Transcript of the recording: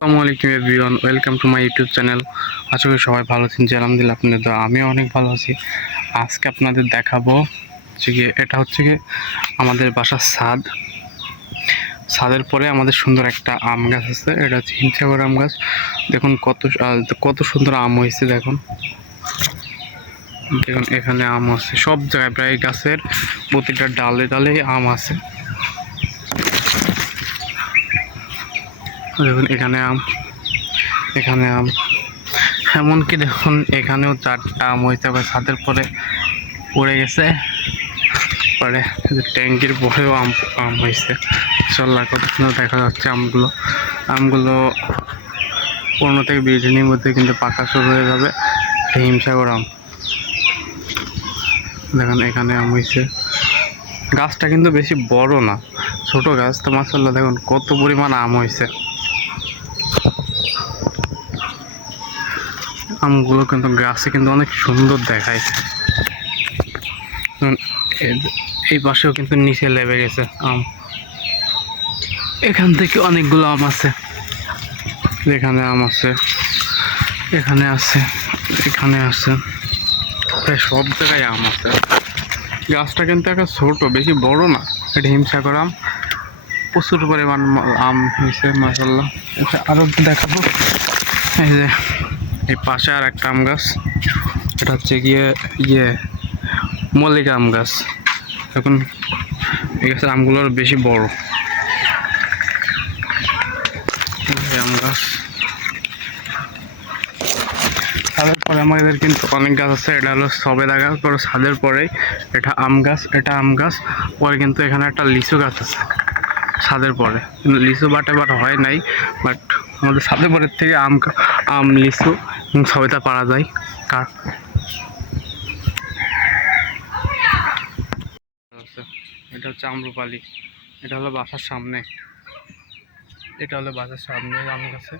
আসসালামু আলাইকুম everyone welcome to my YouTube channel আশা করি সবাই ভালো আছেন যে আপনাদের তো আমিও অনেক ভালো আছি। আজকে আপনাদের দেখাবো গিয়ে এটা হচ্ছে গিয়ে আমাদের বাসার ছাদ ছাদের পরে আমাদের সুন্দর একটা আম গাছ আছে, এটা হচ্ছে হিমসাগর আম গাছ। দেখুন কত কত সুন্দর আম হয়েছে, দেখুন। দেখুন, এখানে আম আছে, সব জায়গায় প্রায় গাছের প্রতিটা ডালে ডালে আম আছে। দেখুন, এখানে আম এখানে আম। এমনকি দেখুন, এখানেও চারটা আম হয়েছে, আবার ছাদের পরে পড়ে গেছে। পরে ট্যাঙ্কির পরেও আম আম হয়েছে। চল্লা কত দেখা যাচ্ছে আমগুলো। আমগুলো পনেরো থেকে বিশ দিনের মধ্যে কিন্তু পাকা শুরু হয়ে যাবে। হিমসাগর আম। দেখুন, এখানে আম হয়েছে। গাছটা কিন্তু বেশি বড় না, ছোট গাছ। তো মাসাল্লাহ দেখুন, কত পরিমাণ আম হয়েছে। আমগুলো কিন্তু গাছে কিন্তু অনেক সুন্দর দেখায়। এই- পাশেও কিন্তু নিচে লেবে গেছে আম। এখান থেকে অনেকগুলো আম আছে। এখানে আম আছে, এখানে আছে এখানে আছে। প্রায় সব জায়গায় আম আছে। গাছটা কিন্তু একটা ছোট, বেশি বড় না। এটা হিমসাগর আম। প্রচুর পরিমাণ আম হয়েছে মাসাল্লাহ আরও দেখাবো। এই যে, এই পাশে আর একটা আম গাছ। এটা হচ্ছে গিয়ে ইয়ে মল্লিকা আম গাছ। এখন এই গাছের আমগুলো আরও বেশি বড়। আম গাছ। তারপরে আমাদের কিন্তু অনেক গাছ আছে। এটা হলো সবেদা গাছ, পরে ছাদের পরে এটা আম গাছ, এটা আম গাছ। পরে কিন্তু এখানে একটা লিচু গাছ আছে। ছাদের পরে। লিচু বাটে বাট হয় নাই বাট আমাদের ছাদের পরের থেকে আম আম, লিচু সবেদা পারা যায়। কার এটা হচ্ছে আমরুপালি। এটা হলো বাসার সামনে। এটা হলো বাসার সামনে আম গাছে।